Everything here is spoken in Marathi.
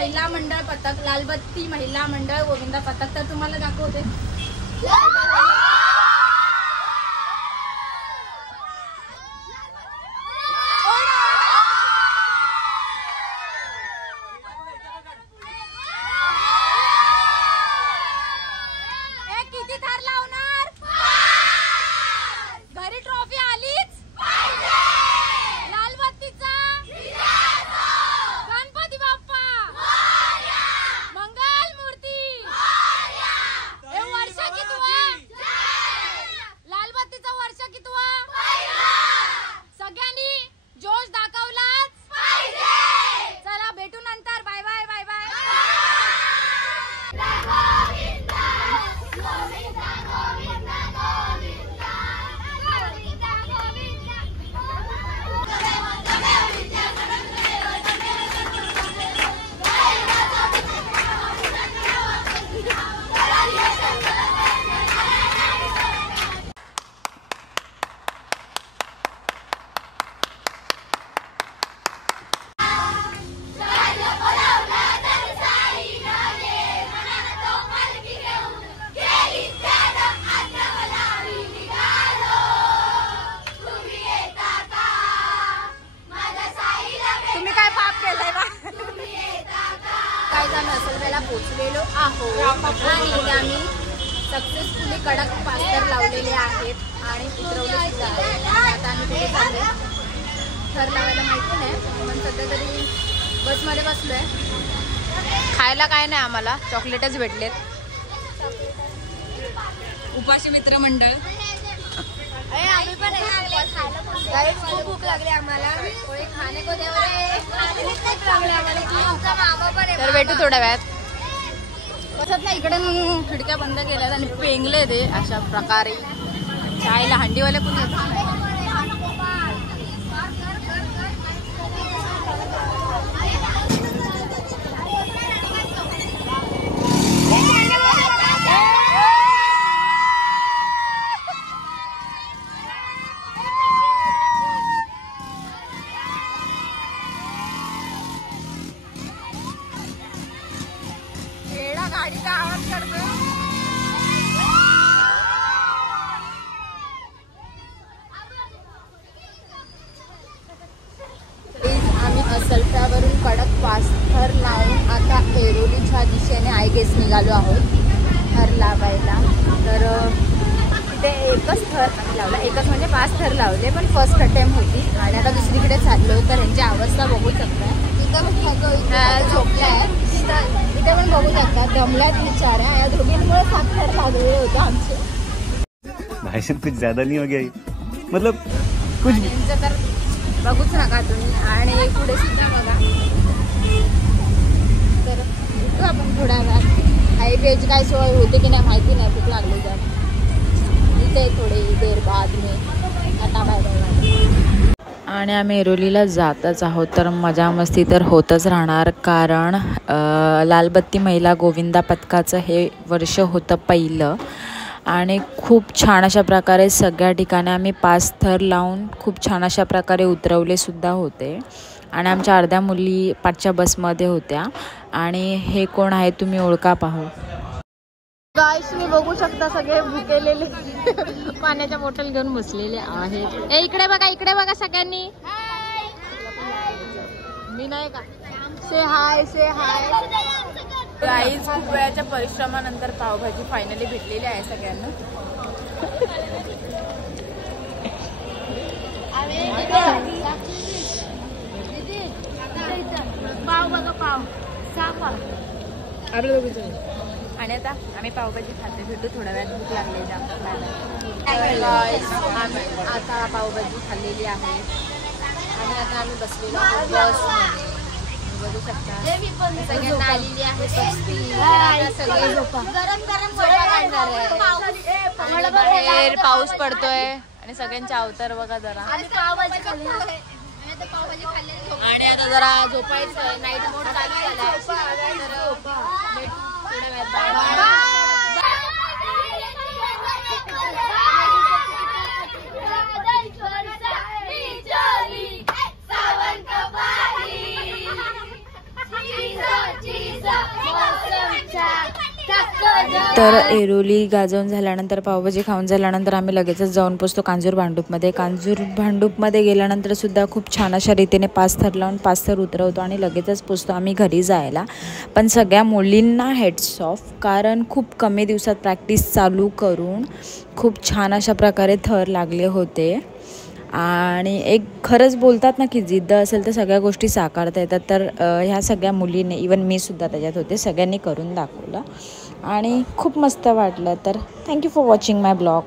महिला मंडळ पथक, लालबत्ती महिला मंडळ गोविंदा पथक. तर तुम्हाला दाखवते. किती थार लावणार? घरी ट्रॉफी आलीच. लालबत्तीचा गणपती बाप्पा मंगल मूर्ती. हे वर्ष कितवा? लालबत्तीचा वर्ष कितवा? सगळ्यांनी जोश दाखवलाच. चला भेटू नंतर. Bye bye bye bye. पोचलेलो आहोत आणि आम्ही सक्सेसफुली कडक पास्तर लावलेले आहेत आणि उतरवले सुद्धा आहे. आता आम्ही कुठे चाललोय थर लावायला माहिती नाही, पण सध्या तरी बसमध्ये बसलोय. खायला काय नाही, आम्हाला चॉकलेटच भेटलेत. उपाशी मित्र मंडळ. आम्ही पण खूप भूक लागली आम्हाला. खाणे को देव रे. तर भेटू थोड्या वेळात. कसं ना इकडे मग खिडक्या बंद केल्या आणि पेंगले ते अशा प्रकारे. चायला हंडीवाले पण येतात. गाडीचा आवाज करतो. आम्ही असलफ्यावरून कडक पास्तर लावून आता ऐरोलीच्या दिशेने आय गेस निघालो आहोत थर लावायला. तर तिथे एकच थर आम्ही लावला. एकच म्हणजे 5 थर लावले, पण फर्स्ट अटेम्प्ट होती. आणि आता दुसरीकडे चाललो. तर यांची अवस्था बघू शकता. झोपल्या इथे पण बघू शकता. दमल्यात बिचाऱ्या. या दोघींमुळे 7 थर लागलेले होते आमचे. भाषण कुछ ज्यादा नहीं हो गया मतलब कुछ तर बघूच नका तुम्ही. आणि पुढे सुद्धा बघा. तर उठू आपण थोड्या वेळात. हायवेची काय सोय होते की नाही माहिती नाही. भूक लागली तर इथे थोडी देर बाद में. आता बाय बाय. आणि आम्ही ऐरोलीला जातच आहोत. तर मजा मस्ती तर होतच राहणार, कारण लालबत्ती महिला गोविंदा पथकाचं हे वर्ष होतं पहिलं. आणि खूप छान अशा प्रकारे सगळ्या ठिकाणी आम्ही 5 थर लावून खूप छान अशा प्रकारे उतरवले सुद्धा होते. आणि आमच्या अर्ध्या मुली 5च्या बसमध्ये होत्या. आणि हे कोण आहे तुम्ही ओळखा पाहू. गाइस मी बघू शकता सगळे भुकेलेले पाण्याच्या बॉटल घेऊन बसलेले आहेत. इकडे बघा सगळ्यांनी. मी नाही का. से हाय से हाय. गाइस खूप वेळाच्या परिश्रमानंतर पावभाजी फायनली भेटलेली आहे सगळ्यांना. पाव बघा. पाव 6 पाव आपल्या दोघींचं. आणि आता आम्ही पावभाजी खाते. भेटू थोड्या वेळात. भूक लागली आम्ही आता पावभाजी खाल्लेली आहे. आणि आता आम्ही बसलेलो बसमध्ये. बघू शकता सगळ्यांना आलेली आहे सस्ती. सगळे गरम बाहेर पाऊस पडतोय आणि सगळ्यांचे अवतार बघा जरा. आणि आता जरा झोपायचं. नाईट मोड चालू झाला. तर एरोली गाजवून झाल्यानंतर पावभाजी खाऊन झाल्यानंतर आम्ही लगेचच जाऊन पोचतो कांजूर भांडूपमध्ये. कांजूर भांडूपमध्ये गेल्यानंतर सुद्धा खूप छान अशा रीतीने पास्थर लावून पास्थर उतरवतो आणि लगेचच पोचतो आम्ही घरी जायला. पण सगळ्या मुलींना हेड्स ऑफ, कारण खूप कमी दिवसात प्रॅक्टिस चालू करून खूप छान अशा प्रकारे थर लागले होते. आणि एक खरंच बोलतात ना की जिद्द असेल तर सगळ्या गोष्टी साकारता येतात. तर ह्या सगळ्या मुलीने, इवन मी सुद्धा त्याच्यात होते, सगळ्यांनी करून दाखवलं आणि खूप मस्त वाटलं. तर thank you for watching my blog.